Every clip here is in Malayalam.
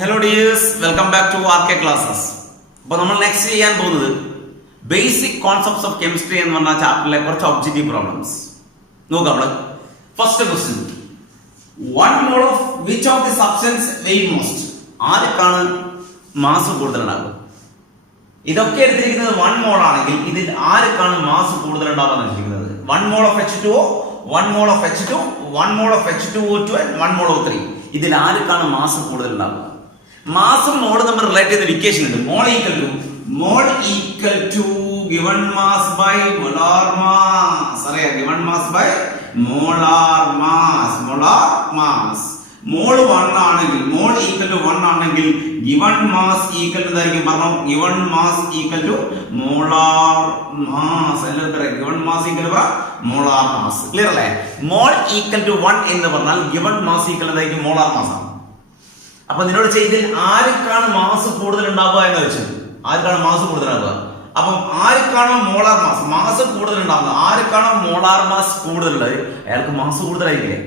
Hello dears, welcome back to R K classes. അപ്പോൾ നമ്മൾ നെക്സ്റ്റ് ചെയ്യാൻ പോകുന്നത് ബേസിക് കോൺസെപ്റ്റ്സ് ഓഫ് കെമിസ്ട്രി എന്ന് പറഞ്ഞ ചാപ്റ്ററിലെ കുറച്ച് ഒബ്ജക്റ്റീവ് പ്രോബ്ലംസ് നോക്കാം. നമ്മൾ first question, 1 mole of which of the substance weight most? ആർക്കാണ് മാസ് കൂടുതൽ ഉണ്ടാകുക? ഇതൊക്കെ എടുത്തിരിക്കുന്നത് 1 mole ആണെങ്കിൽ ഇതിൽ ആർക്കാണ് മാസ് കൂടുതൽ ഉണ്ടാവുക വെച്ചിരിക്കുന്നത്? 1 mole of H2O, 1 mole of H2, 1 mole of H2O2 and 1 mole of 3. ഇതിൽ ആർക്കാണ് മാസ് കൂടുതൽ ഉണ്ടാവുക? മാസും മോളും തമ്മിൽ റിലേറ്റ് ചെയ്ത ഇക്വേഷൻ ഉണ്ട്. Mole equal to given mass by molar mass. അറിയാം, given mass by molar mass. Mole 1 ആണെങ്കിൽ, മോൾ ഈക്വൽ ടു 1 ആണെങ്കിൽ ഗിവൺ മാസ് ഈക്വൽ ടു എന്തായിരിക്കും പറഞ്ഞു? Given mass equal to molar mass. എല്ലാവരും given mass equal to molar mass. Clear അല്ലേ? മോൾ ഈക്വൽ ടു 1 എന്ന് പറഞ്ഞാൽ ഗിവൺ മാസ് ഈക്വൽ എന്തായിരിക്കും? മോളാർ മാസ് ആണ്. അപ്പൊ നിന്നോട് ചെയ്തതിൽ ആർക്കാണ് മാസ് കൂടുതൽ ഉണ്ടാവുക എന്ന് വെച്ചത്? ആർക്കാണ് മാസ് കൂടുതൽ ഉണ്ടാവുക? അപ്പം ആർക്കാണോ മോളാർ മാസ് കൂടുതൽ ഉണ്ടാവുന്നത്, ആർക്കാണോ മോളാർ മാസ് കൂടുതലുള്ളത് അയാൾക്ക് മാസ് കൂടുതലായിരിക്കില്ലേ?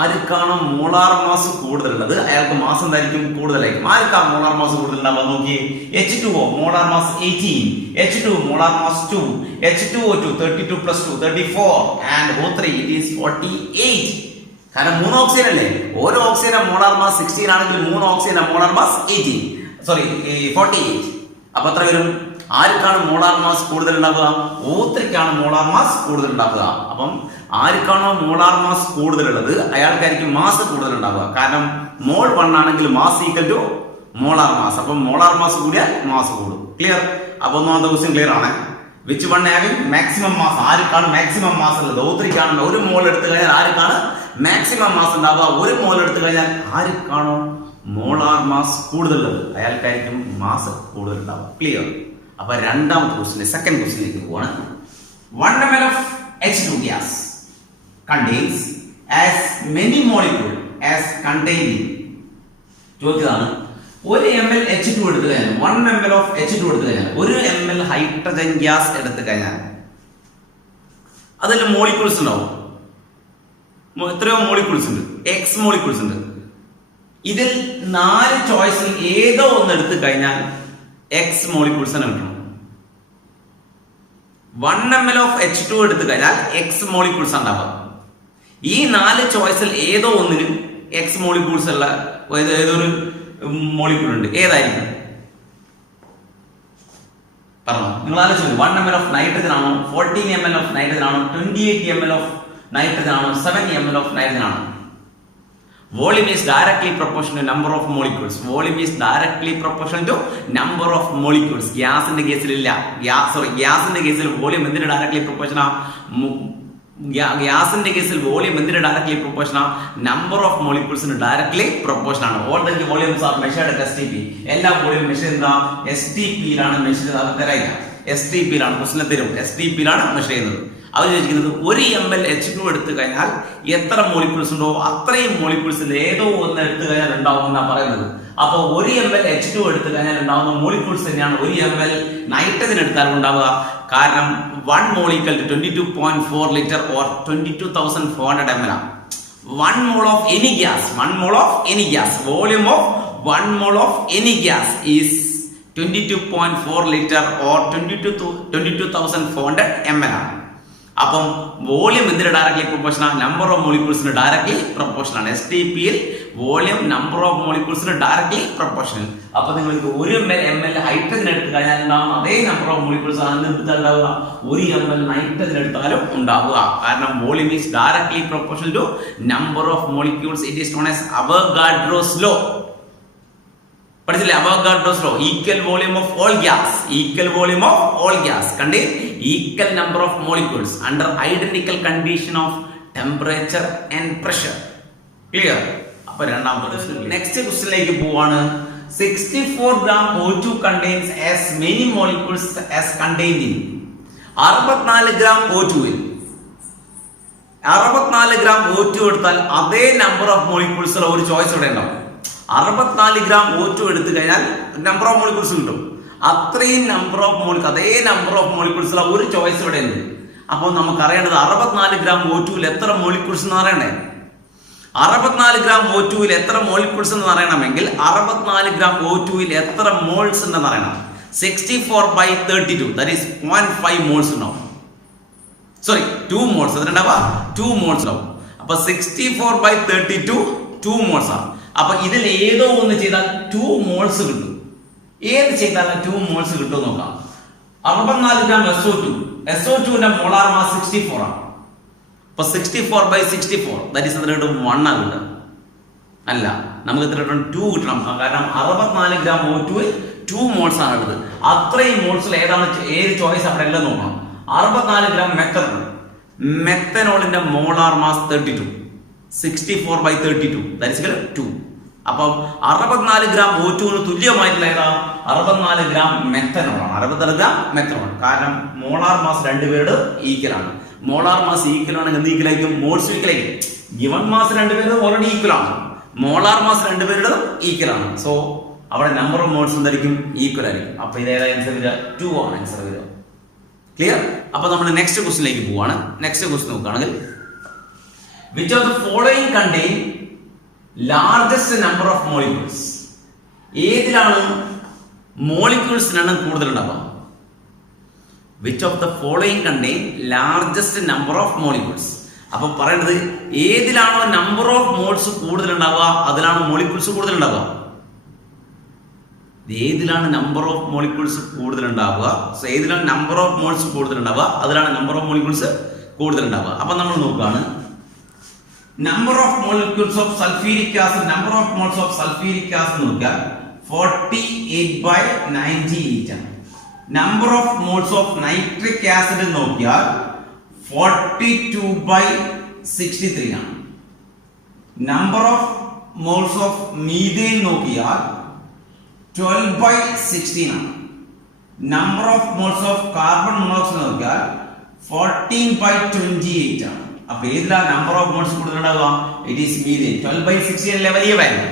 ആർക്കാണോ മോളാർ മാസ് കൂടുതലുള്ളത് അയാൾക്ക് മാസ് എന്തായിരിക്കും? കൂടുതലായിരിക്കും. ആർക്കാണ് മോളാർ മാസ് കൂടുതൽ ഉണ്ടാവുക നോക്കി? H2O molar mass 18, H2 molar mass 2, H2O2 32 + 2 34 and O3 it is 48. കാരണം 3 ഓക്സിജൻ അല്ലേ? ഓരോ ഓക്സിജന്റെ മോളാർ മാസ് 16 ആണെങ്കിൽ 3 ഓക്സിജന്റെ മോളാർ മാസ് 48. അപ്പൊ എത്ര വരും? ആർക്കാണ് മോളാർ മാസ് കൂടുതൽ ഉണ്ടാവുക? O3ക്കാണ് മോളാർ മാസ് കൂടുതൽ ഉണ്ടാവുക. അപ്പം ആർക്കാണോ മോളാർ മാസ് കൂടുതലുള്ളത് അയാൾക്കായിരിക്കും മാസ് കൂടുതൽ ഉണ്ടാവുക. കാരണം മോൾ 1 ആണെങ്കിൽ mass equal to molar mass. അപ്പം മോളാർ മാസ് കൂടിയാൽ മാസ് കൂടും. ക്ലിയർ? അപ്പൊ ഒന്നാമത്തെ ക്വസ്റ്റ്യൻ ക്ലിയർ ആണ്. Which one having maximum mass? ആർക്കാണ് മാക്സിമം മാസ് ഉള്ളത്? O3ക്കാണ്. 1 മോൾ എടുത്തു കഴിഞ്ഞാൽ ആർക്കാണ് മാക്സിമം മാസ് ഉണ്ടാവുക? 1 മോൾ എടുത്തു കഴിഞ്ഞാൽ ആർക്കാണോ മോളാർ മാസ് കൂടുതലുള്ളത് അയാൾക്കായിരിക്കും മാസ് കൂടുതൽ ഉണ്ടാവുക. ക്ലിയർ? അപ്പൊ രണ്ടാമത്തെ ക്വസ്റ്റ്യൻ, സെക്കൻഡ് ക്വസ്റ്റ്യനിലേക്ക് പോവാണ്. 1 ml of H2 gas contains as many molecules as contained. ചോദിച്ചതാണ്, 1 ml H2 എടുത്തു കഴിഞ്ഞാൽ, 1 ml of H2 എടുത്തു കഴിഞ്ഞാൽ, 1 ml ഹൈഡ്രജൻ ഗ്യാസ് എടുത്തു കഴിഞ്ഞാൽ അതിൽ മോളിക്യൂൾസ് ഉണ്ടാവും. എത്രയോ മോളിക്യൂൾസ് ഉണ്ട്? X മോളിക്യൂൾസ് ഉണ്ട്. ഇതിൽ 4 ചോയ്സിൽ ഏതോ ഒന്ന് എടുത്തു കഴിഞ്ഞാൽ X മോളിക്യൂൾസ് തന്നെ കിട്ടണം. 1 ml of H2 എടുത്തു കഴിഞ്ഞാൽ X മോളിക്യൂൾസ് ഉണ്ടാവുക. ഈ 4 ചോയ്സിൽ ഏതോ ഒന്നിനും X മോളിക്യൂൾസ് ഉള്ള ഏതൊരു മോളിക്യൂൾ ഉണ്ട്. ഏതായിരിക്കും? പറഞ്ഞോ, നിങ്ങൾ ആലോചിച്ചു. 1 ml of നൈട്രജൻ ആണോ? 14 ml of നൈട്രജൻ ആണോ? 28 ml of നൈട്രജൻ ആണോ? 7 ml of നൈട്രജൻ ആണോ? Volume is directly proportional to number of molecules. Volume is directly proportional to number of molecules. ഗ്യാസിന്റെ കേസിൽ ഇല്ല. ഗ്യാസിന്റെ കേസിൽ വോളിയം എന്തിന് ഡയറക്ട്ലി പ്രൊപ്പോർഷൻ ആ? ഗ്യാസിന്റെ കേസിൽ വോളിയം എന്തിന് ഡയറക്ട്ലി പ്രൊപ്പോർഷൻ ആ? നമ്പർ ഓഫ് മോളിക്യൂൾസിന് ഡയറക്ട്ലി പ്രൊപ്പോർഷൻ ആണ്. All the volumes are measured at STP. എല്ലാ വോളിയം മെഷർ എന്താ? STPയിലാണ് മെഷർ ചെയ്ത്. അത് തരായില്ല, STPയിലാണ് ക്വസ്റ്റ്യൻ തരും. STPയിലാണ് മെഷർ ചെയ്യുന്നത്. അവർ ചോദിക്കുന്നത് 1 ml H2 എടുത്തു കഴിഞ്ഞാൽ എത്ര മോളിക്യൂൾസ് ഉണ്ടോ അത്രയും മോളിക്യൂൾസിൽ ഏതോ ഒന്ന് എടുത്തു കഴിഞ്ഞാൽ ഉണ്ടാവും എന്നാണ് പറയുന്നത്. അപ്പോൾ 1 ml H2 എടുത്തു കഴിഞ്ഞാൽ ഉണ്ടാവുന്ന മോളിക്യൂൾസ് തന്നെയാണ് 1 ml നൈട്രജൻ എടുത്താൽ ഉണ്ടാവുക. കാരണം 1 mole equal to 22.4 liter or 22,400 ml. 1 mole of any gas, 1 mole of any gas, volume of 1 mole of any gas is 22.4 liter or 22,400 ml. അപ്പം വോളിയം എന്തിന് ഡയറക്ട്ലി പ്രൊപ്പോർഷൻ ആണ്? നമ്പർ ഓഫ് മോളിക്യൂൾസിന് ഡയറക്ട്ലി പ്രൊപ്പോർഷൻ ആണ്. STPയിൽ വോളിയം നമ്പർ ഓഫ് മോളിക്യൂൾസിന് ഡയറക്ട്ലി പ്രൊപ്പോർഷണൽ. അപ്പൊ നിങ്ങൾക്ക് 1 ml ഹൈഡ്രജൻ എടുത്തു കഴിഞ്ഞാൽ ഉണ്ടാവുന്ന അതേ നമ്പർ ഓഫ് മോളിക്യൂൾസ് ആണ് എടുത്താൽ ഉണ്ടാവുക. 1 ml നൈട്രജൻ എടുത്താലും ഉണ്ടാവുക. കാരണം volume is directly proportional to number of molecules. It is known as Avogadro's law. പഠിച്ചില്ലേ? Avogadro's law. Equal volume of all gas, equal volume of all gas contain equal number of molecules under identical condition of temperature and pressure. Clear? അപ്പോൾ രണ്ടാമത്തെ നെക്സ്റ്റ് ക്വസ്റ്റ്യനിലേക്ക് പോവാണ്. 64 gram O2 contains as many molecules as contained in 64 gram O2 ൽ 64 gram O2 എടുത്താൽ അതേ നമ്പർ ഓഫ് മോളിക്യൂൾസ് ഉള്ള ഒരു ചോയ്സ് ഇവിടെ ഉണ്ടാവും. 64 gram O2 എടുത്തു കഴിഞ്ഞാൽ നമ്പർ ഓഫ് മോളിക്യൂൾസ് കിട്ടും. അത്രയും നമ്പർ ഓഫ് മോളിക്യൂൾ, അതേ നമ്പർ ഓഫ് മോളിക്യൂൾസ് ഉള്ള ഒരു ചോയ്സ് ഇവിടെ ഉണ്ട്. അപ്പോൾ നമുക്ക് അറിയേണ്ടത് 64 gram O2 എത്ര മോളിക്യൂൾസ് എന്ന് പറയണ്ടേ? 64 ഗ്രാം O2 എത്ര മോളിക്യൂൾസ് എന്ന് അറിയണമെങ്കിൽ 64 ഗ്രാം O2 എത്ര മോൾസ് ഉണ്ടെന്ന് അറിയണം. 64/32 ദാറ്റ് ഈസ് 0.5 മോൾസ് ഉണ്ടാവും. സോറി 2 മോൾസ് അതിലുണ്ടാവുക 2 മോൾസ് ഉണ്ടാവും. അപ്പൊ 64/32 2 മോൾസ് ആണ്. അപ്പൊ ഇതിൽ ഏതോ ഒന്ന് ചെയ്താൽ 2 മോൾസ് കിട്ടും. ഏത് ചെയ്താലും 2 മോൾസ് കിട്ടും നോക്കാം. 64 ഗ്രാം SO2 മോളാർ മാസ് 64 ആണ്. അപ്പൊ 64/64 ദാറ്റ് ഈസ് 1 ആണ് കിട്ടുക. അല്ല, നമുക്ക് 2 കിട്ടണം. കാരണം 64 ഗ്രാം O2 2 മോൾസ് ആണ് ഉള്ളത്. അത്രയും മോൾസിൽ ഏത് ചോയ്സ് അവിടെ എല്ലാം നോക്കണം. 64 ഗ്രാം മെത്തനോളിന്റെ മോളാർ മാസ് 32 64/32 ദാറ്റ് ഈസ് 2. അപ്പം 64 ഗ്രാം O2 തുല്യമായിട്ടുള്ള ഏതാ? 64 ഗ്രാം മെത്തനോളാണ്. 64 ഗ്രാം മെത്തനോൾ. കാരണം മോളാർ മാസ് രണ്ടുപേരുടെ ഈക്വൽ ആണ്. മോളാർ മാസ് ഈക്വൽ ആണെങ്കിൽ എന്ത് ഈക്വൽ ആയിരിക്കും? മോൾസ് ഈക്വൽ ആയിരിക്കും. ഗിവൺ മാസ് രണ്ടുപേരുടെ ഓൾറെഡി ഈക്വൽ ആണ്. മോളാർ മാസ് രണ്ടുപേരുടെ ഈക്വൽ ആണ്. സോ അവിടെ നമ്പർ ഓഫ് മോൾസ് എന്തായിരിക്കും? ഈക്വൽ ആയിരിക്കും. അപ്പൊ ഇത് ഏതാ ആൻസർ വരിക? 2 ആണ് ആൻസർ വരിക. ക്ലിയർ? അപ്പൊ നമ്മൾ നെക്സ്റ്റ് ക്വസ്റ്റിലേക്ക് പോവാണ്. നെക്സ്റ്റ് ക്വസ്റ്റ്യൻ നോക്കുകയാണെങ്കിൽ which of the following contain largest number of molecules? ഏതിലാണ് മോളിക്യൂൾസിന് എണ്ണം കൂടുതൽ ഉണ്ടാവുക? Which of the following contain largest number of molecules. അപ്പൊ പറയേണ്ടത് ഏതിലാണോ നമ്പർ ഓഫ് മോൾസ് കൂടുതൽ ഉണ്ടാവുക അതിലാണ് മോളിക്യൂൾസ് കൂടുതൽ ഉണ്ടാവുക. ഏതിലാണ് നമ്പർ ഓഫ് മോളിക്യൂൾസ് കൂടുതൽ ഉണ്ടാവുക, സോ ഏതിലാണ് നമ്പർ ഓഫ് മോൾസ് കൂടുതൽ ഉണ്ടാവുക അതിലാണ് നമ്പർ ഓഫ് മോളിക്യൂൾസ് കൂടുതൽ ഉണ്ടാവുക. അപ്പൊ നമ്മൾ നോക്കുകയാണ് number of molecules of sulphuric acid. Number of moles of sulphuric acid നോക്കിയാൽ 48/98 ആണ്. Number of moles of nitric acid നോക്കിയാൽ 42/63 ആണ്. Number of moles of methane നോക്കിയാൽ 12/16 ആണ്. Number of moles of carbon monoxide നോക്കിയാൽ 14/28 ആണ്. അപ്പൊ ഏതിലാണ് നമ്പർ ഓഫ് മോൾസ് കൂടുതൽ ഉണ്ടാവുക? It is methane. 12/16 അല്ലേ വലിയ വാല്യൂ.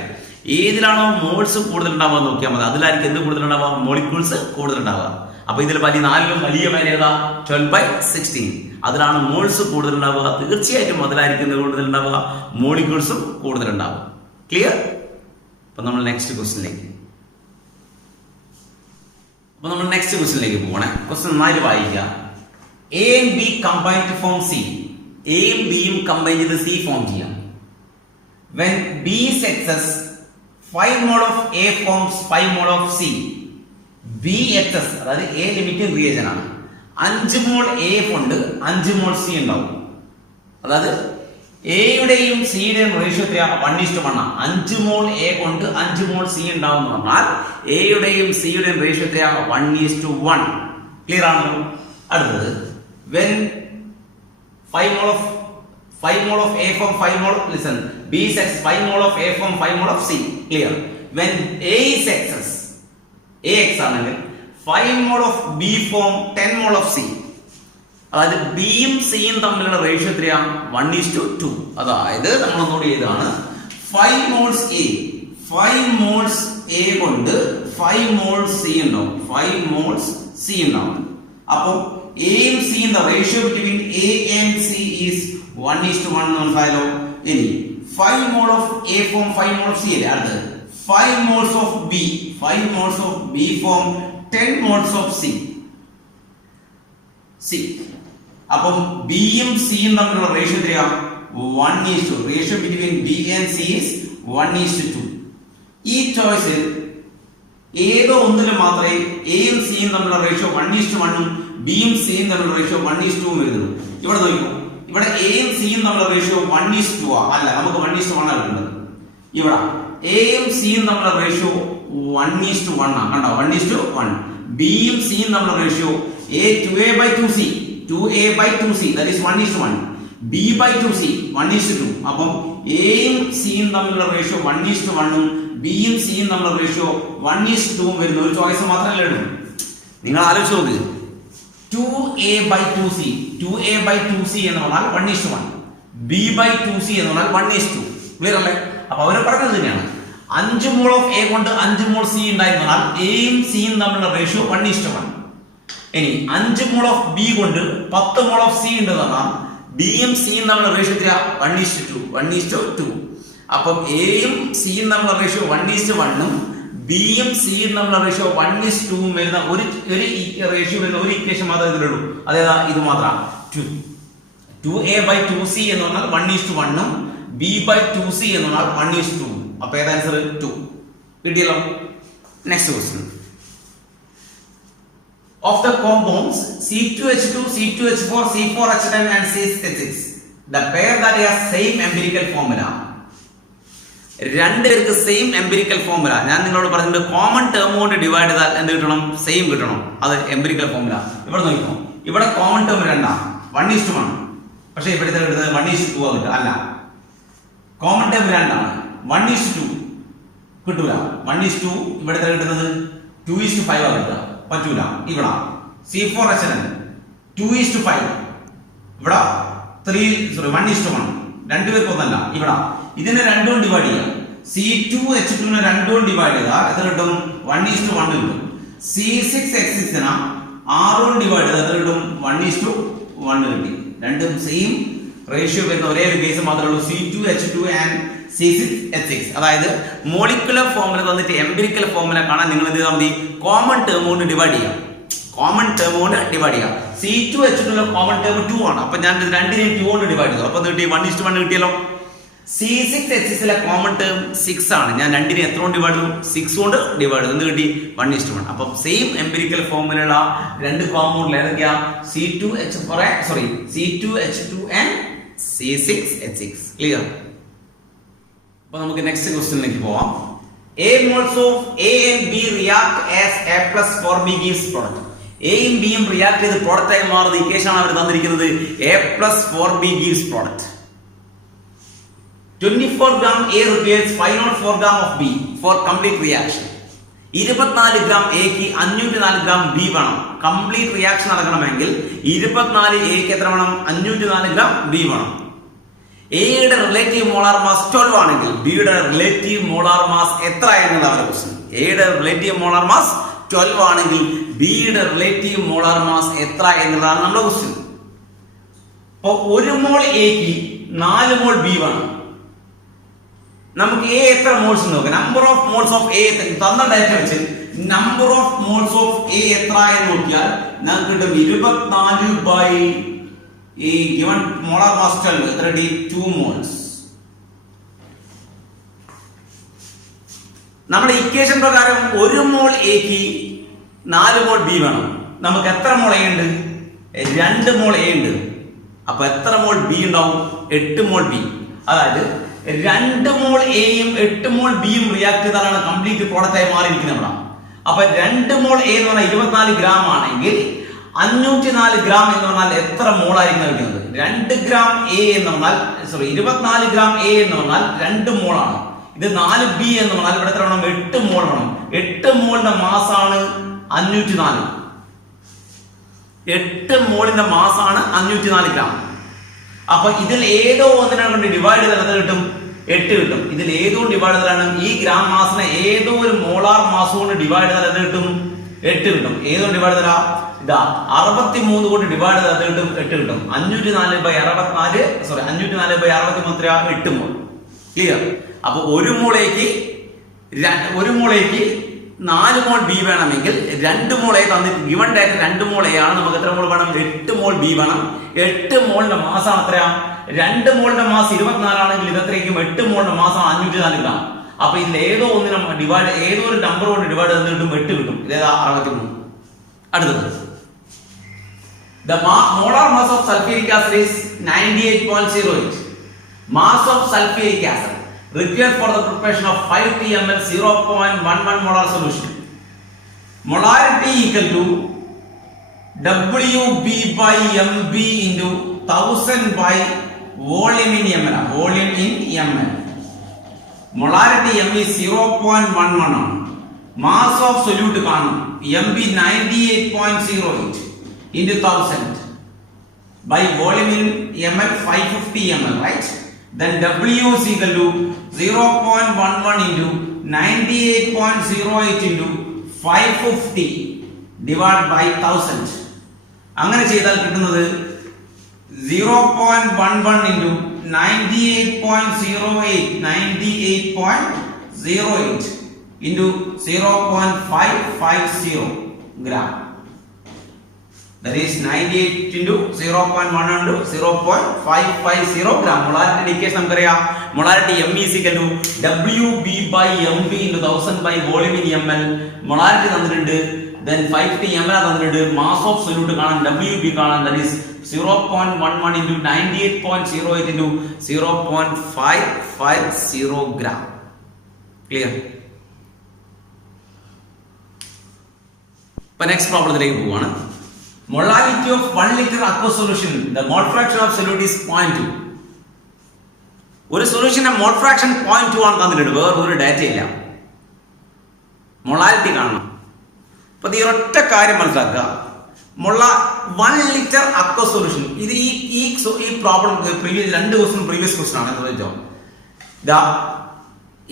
ഏതിലാണോ മോൾസ് കൂടുതൽ ഉണ്ടാവുക നോക്കിയാൽ മതി. അതിലായിരിക്കും എന്ത് കൂടുതൽ ഉണ്ടാവുക? മോളിക്യൂൾസ് കൂടുതൽ ഉണ്ടാവുക. അപ്പൊ ഇതിൽ വലിയ 4ലും വലിയ വാല്യൂ ഏതാ? 12/16. അതിലാണ് മോൾസ് കൂടുതൽ ഉണ്ടാവുക. തീർച്ചയായിട്ടും അതിലായിരിക്കും കൂടുതൽ ഉണ്ടാവുക, മോളിക്യൂൾസും കൂടുതൽ ഉണ്ടാവുക. ക്ലിയർ? അപ്പൊ നമ്മൾ നെക്സ്റ്റ് ക്വസ്റ്റ്യനിലേക്ക് പോകണേ. ക്വസ്റ്റ്യൻ നന്നായിട്ട് വായിക്കുക. A and B combine to form C. എയും ബിയും കമ്പൈൻ ചെയ്ത് സി ഫോം ചെയ്യാം. When B is excess 5 mole of A forms 5 mole of C. B excess അതായത് A ലിമിറ്റിംഗ് റിയേജൻ ആണ്. 5 മോൾ A കൊണ്ട് 5 മോൾ C ഉണ്ടാവും. അതായത് എയുടെയും സിയുടെയും റേഷ്യോ 1:1 ആണ്. 5 മോൾ A കൊണ്ട് 5 മോൾ C ഉണ്ടാവും എന്ന് പറഞ്ഞാൽ എയുടെയും സിയുടെയും റേഷ്യോ 1:1. ക്ലിയർ ആണല്ലോ? അടുത്തത് when 5 mole of A form 5 mole. Listen, B is excess 5 mole of A form 5 mole of C. Clear? When A is excess, A x ആണെങ്കിൽ 5 mole of B form 10 mole of C. അതായത് ബിയും സിയും തമ്മിലുള്ള റേഷ്യോ 1:2. അതായത് നമ്മൾ ഒന്നുകൂടി ചെയ്താണ് 5 മോൾസ് A. 5 മോൾസ് A കൊണ്ട് 5 മോൾസ് C ഉണ്ടാവും. 5 മോൾസ് C ഉണ്ടാവും. അപ്പോൾ എയും സിയും ratio between A and C is 1:1 മനസ്സിലായല്ലോ. ഇനി 5 mole of A form 5 mole of C അല്ലേ. അടുത്തത് 5 moles of B. 5 moles of B form 10 moles of C. അപ്പം ബിയും സിയും തമ്മിലുള്ള ratio 1:2. Ratio between B and C is 1:2. ഈ ചോയ്സിൽ ഏതോ ഒന്നിലും മാത്രമേ എയും സിയും തമ്മിലുള്ള റേഷ്യോ 1:1 ബിയും സിയും തമ്മിലുള്ള റേഷ്യോ 1:2 വരുന്നുള്ളൂ. ഇവിടെ നോക്കൂ, ഇവിടെ എയും സിയും തമ്മിലുള്ള റേഷ്യോ 1:2 അല്ല, നമുക്ക് 1:1 ആണ് കിട്ടുന്നത്. ഇവിടെ എയും സിയും തമ്മിലുള്ള റേഷ്യോ 1:1 ആണ്. കണ്ടോ? 1:1. ബിയും സിയും തമ്മിലുള്ള ratio A 2A/2C. 2A/2C that is 1:1. B/2C 1:2. അപ്പം എയും സിയും തമ്മിലുള്ള റേഷ്യോ 1:1 ബിയും സിയും തമ്മിലുള്ള റേഷ്യോ 1:2 വരുന്ന ഒരു ചോയ്സ് മാത്രമല്ലേ ഉള്ളൂ. നിങ്ങൾ ആലോചിച്ച് നോക്ക്. 2A/2C. 2A/2C എന്ന് പറഞ്ഞാൽ 1:1. B/2C എന്ന് പറഞ്ഞാൽ 1:2. ക്ലിയർ അല്ലേ? അപ്പൊ അവര് പറഞ്ഞത് തന്നെയാണ് 5 മോൾ ഓഫ് A കൊണ്ട് 5 മോൾ C ഉണ്ടായിരുന്നാൽ എയും സിയും തമ്മിലുള്ള റേഷ്യോ 1:1. ഇനി 5 മോൾ ഓഫ് B കൊണ്ട് 10 മോൾ ഓഫ് C ഉണ്ടെന്ന് പറഞ്ഞാൽ ബിയും സിയും തമ്മിലുള്ള റേഷ്യോ 1:2. അപ്പം എയും സിയും തമ്മിലുള്ള റേഷ്യോ 1:1 ബിയും സിയും തമ്മിലുള്ള റേഷ്യോ 1:2 വരുന്ന ഒരു റേഷ്യോ വരുന്ന ഒരു ഇക്വേഷൻ മാത്രമേ ഇതിലുള്ളൂ. അതേതാ? ഇത് മാത്രം. 2a/2c എന്ന് പറഞ്ഞാൽ 1:1 b/2c എന്ന് പറഞ്ഞാൽ 1:2. അപ്പൊ ഏതാ ആൻസർ? 2. കിട്ടിയല്ലോ. Next question. Of the compounds C2H2, C2H4, C4H10 and C6, the pair that has same empirical formula. രണ്ടുപേർക്ക് സെയിം എംപിരിക്കൽ ഫോർമുല ഞാൻ നിങ്ങളോട് പറഞ്ഞിട്ട് കോമൺ ടേം കൊണ്ട് ഡിവൈഡ് ചെയ്താൽ എന്ത് കിട്ടണം? സെയിം കിട്ടണം. അത് എംപിരിക്കൽ ഫോർമുല. ഇവിടെ നോക്കിക്കോ, ഇവിടെ കോമൺ ടേം 2 1:1. പക്ഷെ ഇവിടുത്തെ കിട്ടുന്നത് 1:2 ആ കിട്ടുക. അല്ല, കോമൺ ടേം 2 1:2 കിട്ടൂല. 1:2 ഇവിടുത്തെ കിട്ടുന്നത് 2:5 ആ കിട്ടുക. പറ്റൂല. ഇവിടെ C4H10 2:5, ഇവിടെ 1:1. രണ്ടുപേർക്ക് ഒന്നല്ല. ഇവിടെ ഇതിനെ 2 കൊണ്ട് ഡിവൈഡ് ചെയ്യാം. C2H2 നെ 2 കൊണ്ട് ഡിവൈഡ് ചെയ്താൽ എത്ര കിട്ടും? 1:1 കിട്ടും. C6H6 നെ 6 കൊണ്ട് ഡിവൈഡ് ചെയ്താൽ എത്ര കിട്ടും? 1:1 കിട്ടി. രണ്ടും സെയിം റേഷ്യോ വരുന്ന ഒരേ ഒരു കേസ് മാത്രമേ ഉള്ളൂ, C2H2 ആൻഡ് C6H6. അതായത് മോളിക്കുലർ ഫോർമുല തന്നിട്ട് എംപിരിക്കൽ ഫോർമുല കാണാൻ നിങ്ങൾ എന്ത് ചെയ്താൽ മതി? കോമൺ ടേം കൊണ്ട് ഡിവൈഡ് ചെയ്യാം. കോമൺ ടേം കൊണ്ട് ഡിവൈഡ് ചെയ്യാം. C2H2 കോമൺ ടേം 2 ആണ്. അപ്പൊ ഞാൻ രണ്ടിനെയും 2 കൊണ്ട് ഡിവൈഡ് ചെയ്തു. അപ്പൊ കിട്ടി 1:1 കിട്ടിയല്ലോ. C6H6 കോമൺ ടേം 6 ആണ്. ഞാൻ രണ്ടിനെ എത്ര കൊണ്ട് ഡിവൈഡ് ചെയ്തു? 6 കൊണ്ട് ഡിവൈഡ് ചെയ്തു. എന്ത് കിട്ടി? 1:1. അപ്പൊ സെയിം എംപിരിക്കൽ ഫോർമുലയുള്ള രണ്ട് കോമ്പൗണ്ടിൽ ഏതൊക്കെയാ? C2H2 and C6H6. ക്ലിയർ? അപ്പൊ നമുക്ക് നെക്സ്റ്റ് ക്വസ്റ്റ്യനിലേക്ക് പോവാം. A moles of A and B react as A+4B gives product. എയും ബിയും റിയാക്ട് ചെയ്ത് പ്രോഡക്റ്റ് ആയി മാറുന്ന ഇക്വേഷൻ ആണ് അവർ തന്നിരിക്കുന്നത്. A+4B gives product. 24 gram A requires 504 gram of B for complete reaction. 24 gram Aക്ക് 504 gram B വേണം. കംപ്ലീറ്റ് റിയാക്ഷൻ നടക്കണമെങ്കിൽ 24 Aക്ക് എത്ര വേണം? 504 gram B വേണം. എയുടെ റിലേറ്റീവ് മോളാർ മാസ് 12 ആണെങ്കിൽ ബിയുടെ റിലേറ്റീവ് മോളാർ മാസ് എത്ര എന്നത് അവരുടെ ക്വസ്റ്റ്യൻ. എയുടെ റിലേറ്റീവ് മോളാർ മാസ് 12 ആണെങ്കിൽ ബിയുടെ റിലേറ്റീവ് മോളാർ മാസ് എത്ര എന്നതാണ് നമ്മുടെ ക്വസ്റ്റ്യൻ. അപ്പൊ 1 മോൾ എക്ക് 4 മോൾ ബി വേണം. നമുക്ക് എ എത്ര മോൾസ് നോക്കാം. Number of moles of A തന്ന ഡാറ്റ വെച്ച് number of moles of A എത്ര എന്ന് നോക്കിയാൽ നമുക്ക് കിട്ടും 24 ഈ ഗിവൺ മോളാർ മാസ് 12 എത്ര കിട്ടി? 2 മോൾസ്. നമ്മുടെ ഇക്വേഷൻ പ്രകാരം 1 മോൾ എക്ക് 4 മോൾ ബി വേണം. നമുക്ക് എത്ര മോൾ എ ഉണ്ട്? 2 മോൾ എ ഉണ്ട്. അപ്പൊ എത്ര മോൾ ബി ഉണ്ടാവും? 8 മോൾ ബി. അതായത് 2 മോൾ എയും 8 മോൾ ബിയും റിയാക്ട് ചെയ്താലാണ് കംപ്ലീറ്റ് പ്രോഡക്റ്റ് ആയി മാറിയിരിക്കുന്നത്. അപ്പൊ 2 മോൾ എ എന്ന് പറഞ്ഞാൽ 24 ഗ്രാം ആണെങ്കിൽ 504 ഗ്രാം എന്ന് പറഞ്ഞാൽ എത്ര മോൾ ആയിരിക്കും കിട്ടുന്നത്? 2 ഗ്രാം എ എന്ന് പറഞ്ഞാൽ 24 ഗ്രാം എ എന്ന് പറഞ്ഞാൽ 2 മോൾ ആണ്. ഇത് 4 ബി എന്ന് പറഞ്ഞാൽ ഇവിടെ എത്ര വേണം? 8 മോൾ വേണം. 8 മോളിന്റെ മാസാണ് 504. 8 മോളിന്റെ മാസാണ് 504 ഗ്രാം. അപ്പൊ ഇതിൽ ഏതോ ഒന്നിനെ കൊണ്ട് ഡിവൈഡ് ചെയ്താൽ എത്ര കിട്ടും? 8 കിട്ടും. ഇതിൽ ഏതോ ഡിവൈഡ് ചെയ്താലാണ് ഈ ഗ്രാം മാസിനെ ഏതോ ഒരു മോളാർ മാസ് കൊണ്ട് ഡിവൈഡ് ചെയ്താൽ എത്ര കിട്ടും? 8 കിട്ടും. ഏതോ ഡിവൈഡ് ചെയ്താ ഇതാ 63 കൊണ്ട് ഡിവൈഡ് ചെയ്താൽ എത്ര കിട്ടും? 8 കിട്ടും. 504/63 8 മോൾ. ക്ലിയർ? അപ്പൊ 1 മോളേക്ക് 4 മോൾ ബി വേണമെങ്കിൽ 2 മോൾ എ തന്നിട്ട് ഗിവൺ ഡാറ്റ 2 മോൾ എ ആണ്. നമുക്ക് എത്ര മോൾ വേണം? 8 മോൾ ബി വേണം. 8 മോളിന്റെ മാസാണ് എത്രയാ? 2 മോളിന്റെ മാസ് 24 ആണെങ്കിൽ ഇത് എത്രയ്ക്കും? 8 മോളിന്റെ മാസം 504 ഗ്രാം. അപ്പൊ ഇതിൽ ഏതോ ഒന്നിനെ ഡിവൈഡ് ഏതോ ഒരു നമ്പർ കൊണ്ട് ഡിവൈഡ് ചെയ്ത് കിട്ടും 8 കിട്ടും. ഇതേതാ? 63. അടുത്തത് the molar mass of sulfuric acid is 98.08. Mass of sulfuric acid required for the preparation of 5 ml 0.11 molar solution. Molarity equal to WB/MB into 1000 by volume in ml. Volume in ml. Molarity M is 0.11 ആണ്. Mass of solute കാണും. MB 98.08 into 1000 by volume in ml 550 ml, right? Then W is equal to 0.11 into 98.08 into 550 divided by 1000. അങ്ങനെ ചെയ്താൽ കിട്ടുന്നത് 0.11 into 98.08 into 0.550 gram. That is 98 into 0.1 into 0.550 gram. Molarity indication നമുക്കറിയാം. Molarity M is equal to WB by MB into 1000 by volume in ml. Molarity തന്നിട്ടുണ്ട്. Then 550 ml തന്നിട്ടുണ്ട്. Mass of solute കാണാൻ WB കാണാൻ. That is 0.11 into 98.08 into 0.550 gram. Clear? ഇപ്പൊ നെക്സ്റ്റ് പ്രോബ്ലത്തിലേക്ക് പോവാണ്. Molality of 1 liter aqueous solution, the mole fraction of solute is 0.2. ഒരു സൊല്യൂഷന്റെ മോൾ ഫ്രാക്ഷൻ 0.2 ആണ് തന്നിട്ടുണ്ട്. വേറെ ഒരു ഡാറ്റ ഇല്ല. മൊളാലിറ്റി കാണണം. അപ്പൊ ഈ ഒറ്റ കാര്യം മനസ്സിലാക്കുക. 1 ലിറ്റർ aqueous solution. ഇത് ഈ problem previous 2 question previous question ആണ് ചോദിച്ചോ.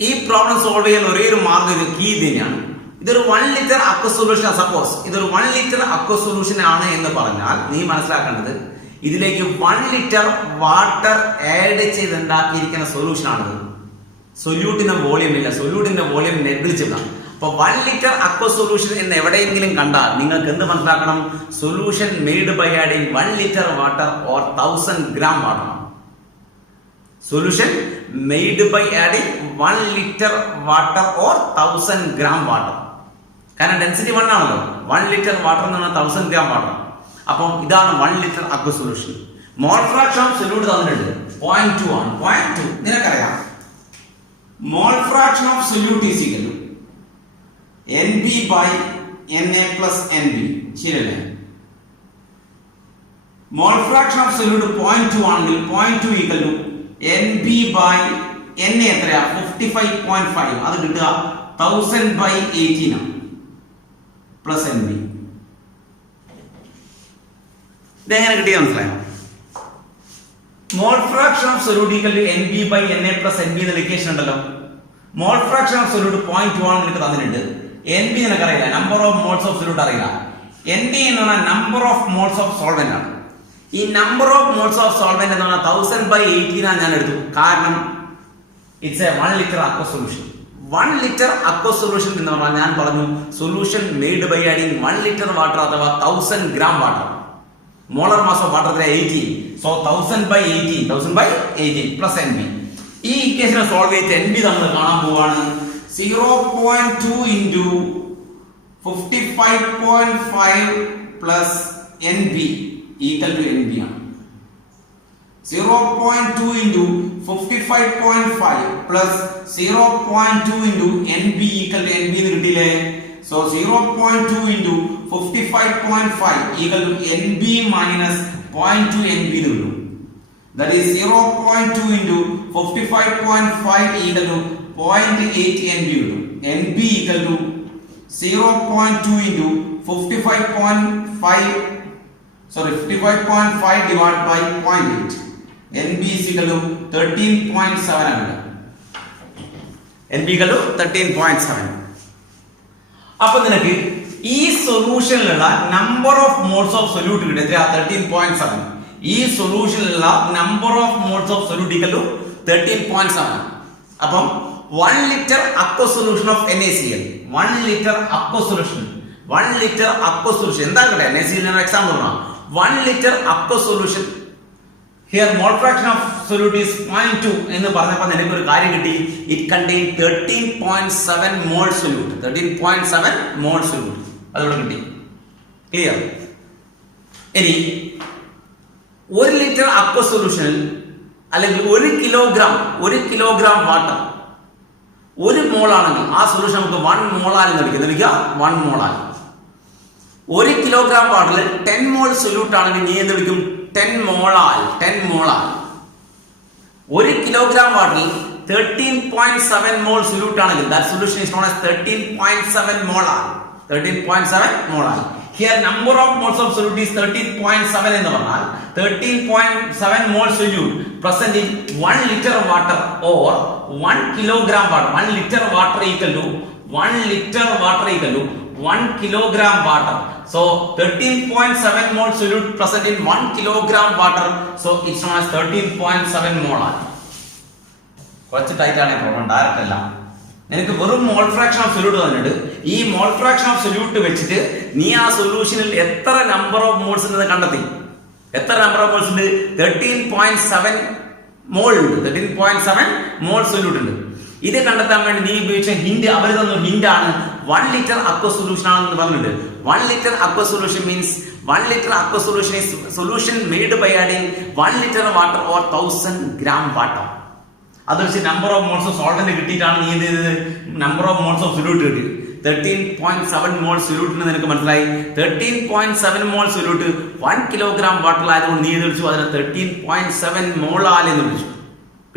ഈ പ്രോബ്ലം സോൾവ് ചെയ്യാൻ ഒരേ ഒരു മാർഗ്ഗം ഇത് കീ തന്നെയാണ്. ഇതൊരു 1 ലിറ്റർ aqueous solution. സപ്പോസ് ഇതൊരു 1 ലിറ്റർ aqueous solution ആണ് എന്ന് പറഞ്ഞാൽ നീ മനസ്സിലാക്കേണ്ടത് ഇതിലേക്ക് 1 ലിറ്റർ വാട്ടർ ആഡ് ചെയ്തുണ്ടാക്കിയിരിക്കുന്ന സൊല്യൂഷൻ ആണിത്. സൊല്യൂട്ടിന്റെ വോളിയം ഇല്ല. സൊല്യൂട്ടിന്റെ വോളിയം നെഗ്ലിജിബിൾ ആണ്. അപ്പൊ 1 ലിറ്റർ aqueous solution എന്ന് എവിടെയെങ്കിലും കണ്ടാൽ നിങ്ങൾക്ക് എന്ത് മനസ്സിലാക്കണം? Solution made by adding 1 litre water or 1000 gram water. Solution made by adding 1 litre water or 1000 gram water. കാരണം ഡെൻസിറ്റി 1 ആണല്ലോ. 1 ലിറ്റർ വാട്ടർ എന്ന് പറഞ്ഞാൽ 1000 gram വാട്ടർ. അപ്പം ഇതാണ് 1 litre aqueous solution. Mole fraction of solute തന്നിട്ടുണ്ട് 0.2 ആണ്. 0.2 നിനക്കറിയാം. Mole fraction of solute is equal to NB by NA plus NB. ശരിയല്ലേ? മോൾ ഫ്രാക്ഷൻ ഓഫ് സൊല്യൂട്ട് 0.2 ആണെങ്കിൽ 0.2 equal to NB by NA എത്രയാ? 55.5. അത് കിട്ടുക 1000 by 18 ആണ് പ്ലസ് NB. ഇതെങ്ങനെ കിട്ടിയ മനസ്സിലായോ? Mole fraction of solute equal to NB by NA plus NB എന്ന ഇക്വേഷൻ ഉണ്ടല്ലോ. മോൾ ഫ്രാക്ഷൻ ഓഫ് സൊല്യൂട്ട് 0.2 ആണ് നിനക്ക് തന്നിട്ടുണ്ട്. NB നിനക്ക് അറിയില്ല. Number of moles of solute അറിയില്ല. ND എന്ന് പറഞ്ഞാൽ number of moles of solvent ആണ്. ഈ number of moles of solvent എന്ന് പറഞ്ഞാൽ 1000 by 18 ആണ് ഞാൻ എടുത്തു. കാരണം it's a 1 litre aqueous solution. 1 litre aqueous solution എന്ന് പറഞ്ഞാൽ ഞാൻ പറഞ്ഞു solution made by adding 1 litre water അഥവാ 1000 gram water. Molar mass of water 18. So 1000 by 18 plus NB. ഈ ഇക്വേഷൻ സോൾവ് ചെയ്ത് NB നമ്മൾ കാണാൻ പോവാണ്. 0.2 into 55.5 plus NB equal to NB ആണ്. 0.2 into 55.5 plus 0.2 into NB equal to NB എന്ന് കിട്ടിയില്ലേ? So 0.2 into 55.5 equal to NB minus 0.2 NB എന്ന് കിട്ടും. That is 0.2 into 55.5 equal to 0.8 NB കിട്ടും. NB equal to 0.2 into 55.5 divided by 0.8. NB is equal to 13.7 ആണ്. NB equal to 13.7. അപ്പൊ നിനക്ക് ഈ സൊല്യൂഷനിലുള്ള number of moles of solute കിട്ടും. എത്രയാ? 13.7. ഈ സൊല്യൂഷനിലുള്ള number of moles of solute equal to 13.7. അപ്പം 1 litre aqueous solution of NaCl. 1 litre aqueous solution. 1 litre aqueous solution എന്താ കേട്ടോ? NaCl ഞാൻ എക്സാമ്പിൾ പറഞ്ഞാ 1 litre aqueous solution. Here mole fraction of solute is 0.2 എന്ന് പറഞ്ഞപ്പോൾ നിനക്ക് ഒരു കാര്യം കിട്ടി. It contain 13.7 mole solute. 13.7 mole solute. അതോടെ കിട്ടി. ക്ലിയർ? ഇനി 1 ലിറ്റർ aqueous solution അല്ലെങ്കിൽ 1 കിലോഗ്രാം വാട്ടർ 1 മോൾ ആണെങ്കിൽ ആ സൊല്യൂഷൻ നമുക്ക് 1 മോളാൽ എന്ന് വിളിക്കുക. 1 മോളാൽ 1 കിലോഗ്രാം വാട്ടറിൽ 10 മോൾ സൊല്യൂട്ട് ആണെങ്കിൽ നീ എന്ത് വിളിക്കും? 10 മോളാൽ. 1 കിലോഗ്രാം വാട്ടറിൽ 13.7 മോൾ സൊല്യൂട്ട് ആണെങ്കിൽ that solution is known as 13.7 molal. 13.7 molal. Here number of moles of solute is 13.7 എന്ന് പറഞ്ഞാൽ 13.7 mole solute present in 1 liter water or 1 kilogram water. 1 liter water equal to 1 1 kilogram water. So 13.7 mole solute present in 1 kilogram water. So it's known as 13.7 molar. കുറച്ച് ടൈറ്റ് ആണ് പ്രോബ്ലം, ഡയറക്റ്റ് അല്ല. നിനക്ക് വെറും മോൾ ഫ്രാക്ഷൻ ഓഫ് സൊല്യൂട്ട് തന്നിട്ട് ഈ മോൾ ഫ്രാക്ഷൻ ഓഫ് സൊല്യൂട്ട് വെച്ചിട്ട് നീ ആ സൊല്യൂഷനിൽ എത്ര നമ്പർ ഓഫ് മോൾസ് ഉണ്ടെന്ന് കണ്ടെത്തി. എത്ര നമ്പർ ഓഫ് മോൾസ് ഉണ്ട്? 13.7 മോൾ ഉണ്ട്. 13.7 മോൾ സൊല്യൂട്ട് ഉണ്ട്. ഇത് കണ്ടെത്താൻ വേണ്ടി നീ ഉപയോഗിച്ച ഹിന്റ്, അവർ തന്ന ഹിന്റ് ആണ് 1 liter aqueous solution ആണെന്ന് പറഞ്ഞിട്ട്. 1 liter aqueous solution means 1 liter aqueous solution is solution made by adding 1 liter water or 1000 gram water. അത് വെച്ച് number of moles of solvent കിട്ടിയിട്ടാണ് നീ എന്ത് ചെയ്തത്? Number of moles of solute കിട്ടി. 13.7 മോൾ സൊല്യൂട്ടിന് നിനക്ക് മനസ്സിലായി. 13.7 മോൾ സൊല്യൂട്ട് 1 കിലോഗ്രാം വാട്ടർ ആയതുകൊണ്ട് നീ വിളിച്ചു അതിനെ 13.7 മോൾ ആലെന്ന് വിളിച്ചു.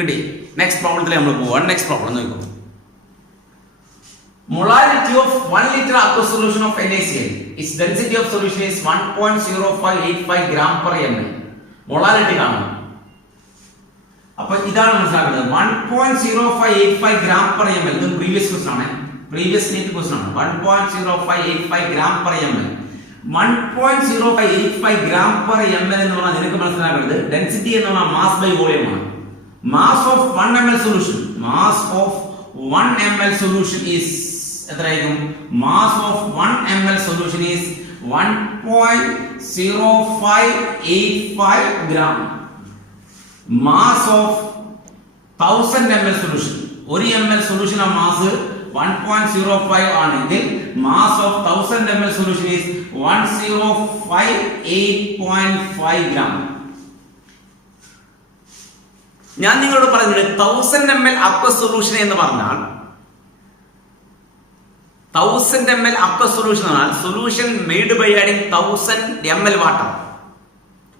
കിട്ടി. നെക്സ്റ്റ് പ്രോബ്ലത്തിലേക്ക് നമ്മൾ പോവാം. നെക്സ്റ്റ് പ്രോബ്ലം നോക്കൂ. Molarity of 1 liter aqueous solution of NaCl. Its density of solution is 1.0585 gram per ml. Molarity കാണണം. അപ്പോൾ ഇതാണ് മനസ്സിലാക്കുന്നത്. 1.0585 gram per ml. ഇത് പ്രീവിയസ് ക്വസ്റ്റൻ ആണ്. പ്രീവിയസ് നീറ്റ് ക്വസ്റ്റൻ ആണ്. 1.0585 gram per ml. 1.0585 gram per ml എന്ന് പറഞ്ഞാൽ നിനക്ക് മനസ്സിലാക്കുന്നത് ഡെൻസിറ്റി എന്ന് പറഞ്ഞാൽ മാസ് ബൈ വോളിയം ആണ്. Mass of 1 ml solution. Mass of 1 ml solution is എത്രയായിരിക്കും? Mass of 1 ml solution is 1.0585 gram. Mass of 1000 ml solution. 1 ml solution of mass 1.05 ആണെങ്കിൽ mass of 1000 ml solution is 1058.5 gram. ഞാൻ നിങ്ങളോട് പറയുന്നത് 1000 ml aqueous solution എന്ന് പറഞ്ഞാൽ 1000 ml aqueous solution എന്നാൽ solution made by adding 1000 ml water.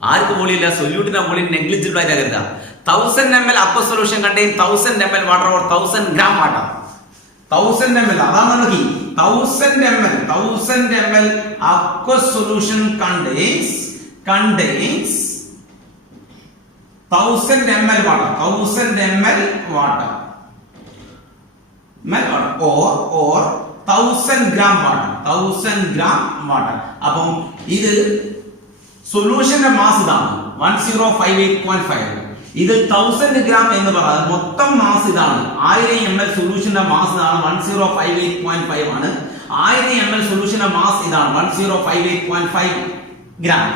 Arc പോളിയില്ല, സൊല്യൂട്ടിന്റെ poly negligible ആയിട്ട് കരുതുക. 1000 ml aqueous solution contain 1000 ml water or 1000 gram water. 1000 ml അതാണ് നമുക്ക് 1000 ml aqueous solution contains 1000 ml water, 1000 ml water or 1000 gram water, 1000 gram water. അപ്പം ഇത് സൊല്യൂഷന്റെ മാസ് ഇതാണ് 1058.5. ഇത് 1000 ഗ്രാം എന്ന് പറയുന്നത് മൊത്തം മാസ് ഇതാണ്. 1000 ml സൊല്യൂഷന്റെ മാസ് ഇതാണ് 1058.5 ആണ്. 1000 ml സൊല്യൂഷന്റെ മാസ് ഇതാണ് 1058.5 ഗ്രാം.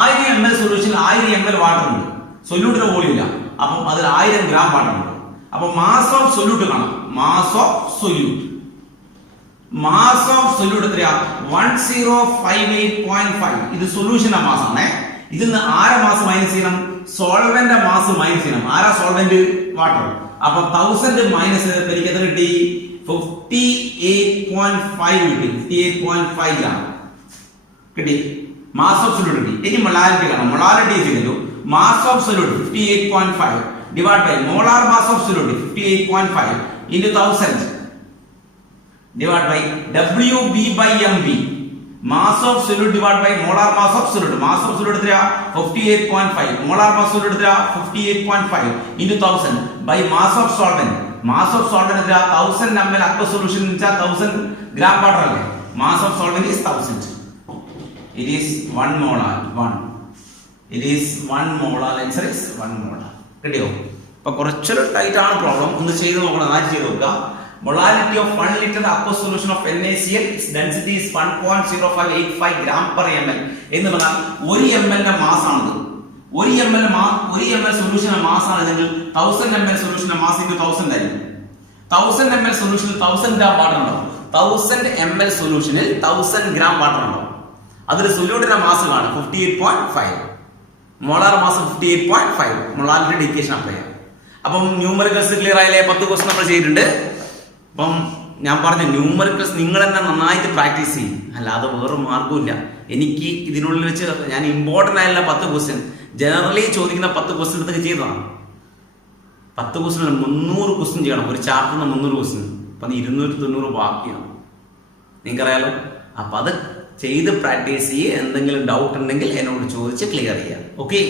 1000 ml സൊല്യൂഷനിൽ 1000 ml വാട്ടർ ഉണ്ട്. സൊല്യൂട്ടിന് വോളിയം ഇല്ല. അപ്പം അതിൽ 1000 ഗ്രാം വാട്ടർ ഉണ്ട്. അപ്പൊ മാസ് ഓഫ് സൊല്യൂട്ട് കാണാം. മാസ് ഓഫ് സൊല്യൂട്ട് എത്രയാ? 1058.5. ഇത് സൊല്യൂഷന്റെ മാസ് ആണ്. ഇതിന്ന് ആരെ മാസ് മൈനസ് ചെയ്യണം? സോൾവെന്റ് മാസ് മൈനസ് ചെയ്യണം. ആരാ സോൾവെന്റ്? വാട്ടർ. അപ്പൊ 1000 മൈനസ് എനിക്ക് എത്ര കിട്ടി? 58.5 കിട്ടി. 58.5 ഗ്രാം കിട്ടി. മാസ് ഓഫ് സൊല്യൂട്ട് കിട്ടി. ഇനി മൊളാരിറ്റി കാണാം. Molarity is equal to mass of solute 58.5 divided by molar mass of solute 58.5 into 1000 divided by WB by MB. Mass of solute divided by molar mass of solute. Mass of solute എത്രയാ? 58.5. molar mass of solute എത്രയാ? 58.5 into 1000 by mass of solvent. Mass of solvent എത്രയാ? 1000 ml aqueous solution എന്ന് വെച്ചാൽ 1000 gram water അല്ലേ? Mass of solvent is 1000. It is 1 molar. It is 1 molar. Answer is 1 molar. കിട്ടിയോ? അപ്പൊ കുറച്ചൊരു ടൈറ്റ് ആണ് പ്രോബ്ലം. ഒന്ന് ചെയ്ത് നോക്കണം. ആര് ചെയ്ത് നോക്കുക. Molarity of 1 liter aqueous solution of NaCl, its density is 1.0585 gram per ml. എന്ന് പറഞ്ഞാൽ 1 ml ന്റെ മാസ് ആണിത്. 1 ml സൊല്യൂഷന്റെ മാസ് ആണെങ്കിൽ 1000 ml സൊല്യൂഷന്റെ മാസ് into 1000 ആയിരിക്കും. 1000 ml സൊല്യൂഷനിൽ 1000 ഗ്രാം വാട്ടർ ഉണ്ടാവും. 1000 ml സൊല്യൂഷനിൽ 1000 ഗ്രാം വാട്ടർ ഉണ്ടാവും. അതിൽ സൊല്യൂട്ടിന്റെ മാസ് കാണും 58.5. Molar mass 58.5. Molarity equation apply ചെയ്യാം. അപ്പം ന്യൂമറിക്കൽസ് ക്ലിയർ ആയാലേ? 10 ക്വസ്റ്റൻ നമ്മൾ ചെയ്തിട്ടുണ്ട്. അപ്പം ഞാൻ പറഞ്ഞു ന്യൂമറിക്കൽസ് നിങ്ങൾ തന്നെ നന്നായിട്ട് പ്രാക്ടീസ് ചെയ്യും. അല്ലാതെ വേറെ മാർഗമില്ല. എനിക്ക് ഇതിനുള്ളിൽ വെച്ച് ഞാൻ ഇമ്പോർട്ടൻ്റ് ആയുള്ള 10 ക്വസ്റ്റ്യൻ ജനറലി ചോദിക്കുന്ന 10 ക്വസ്റ്റ്യൻ എടുത്ത് ചെയ്തതാണ്. 10 ക്വസ്റ്റ്യൻ 300 ക്വസ്റ്റ്യൻ ചെയ്യണം. ഒരു ചാപ്റ്ററിന് 300 ക്വസ്റ്റ്യൻ. അപ്പം 290 ബാക്കിയാണ്. നിങ്ങൾക്കറിയാലോ. അപ്പം അത് ചെയ്ത് പ്രാക്ടീസ് ചെയ്യുക. എന്തെങ്കിലും ഡൗട്ട് ഉണ്ടെങ്കിൽ എന്നോട് ചോദിച്ച് ക്ലിയർ ചെയ്യാം. ഓക്കെ.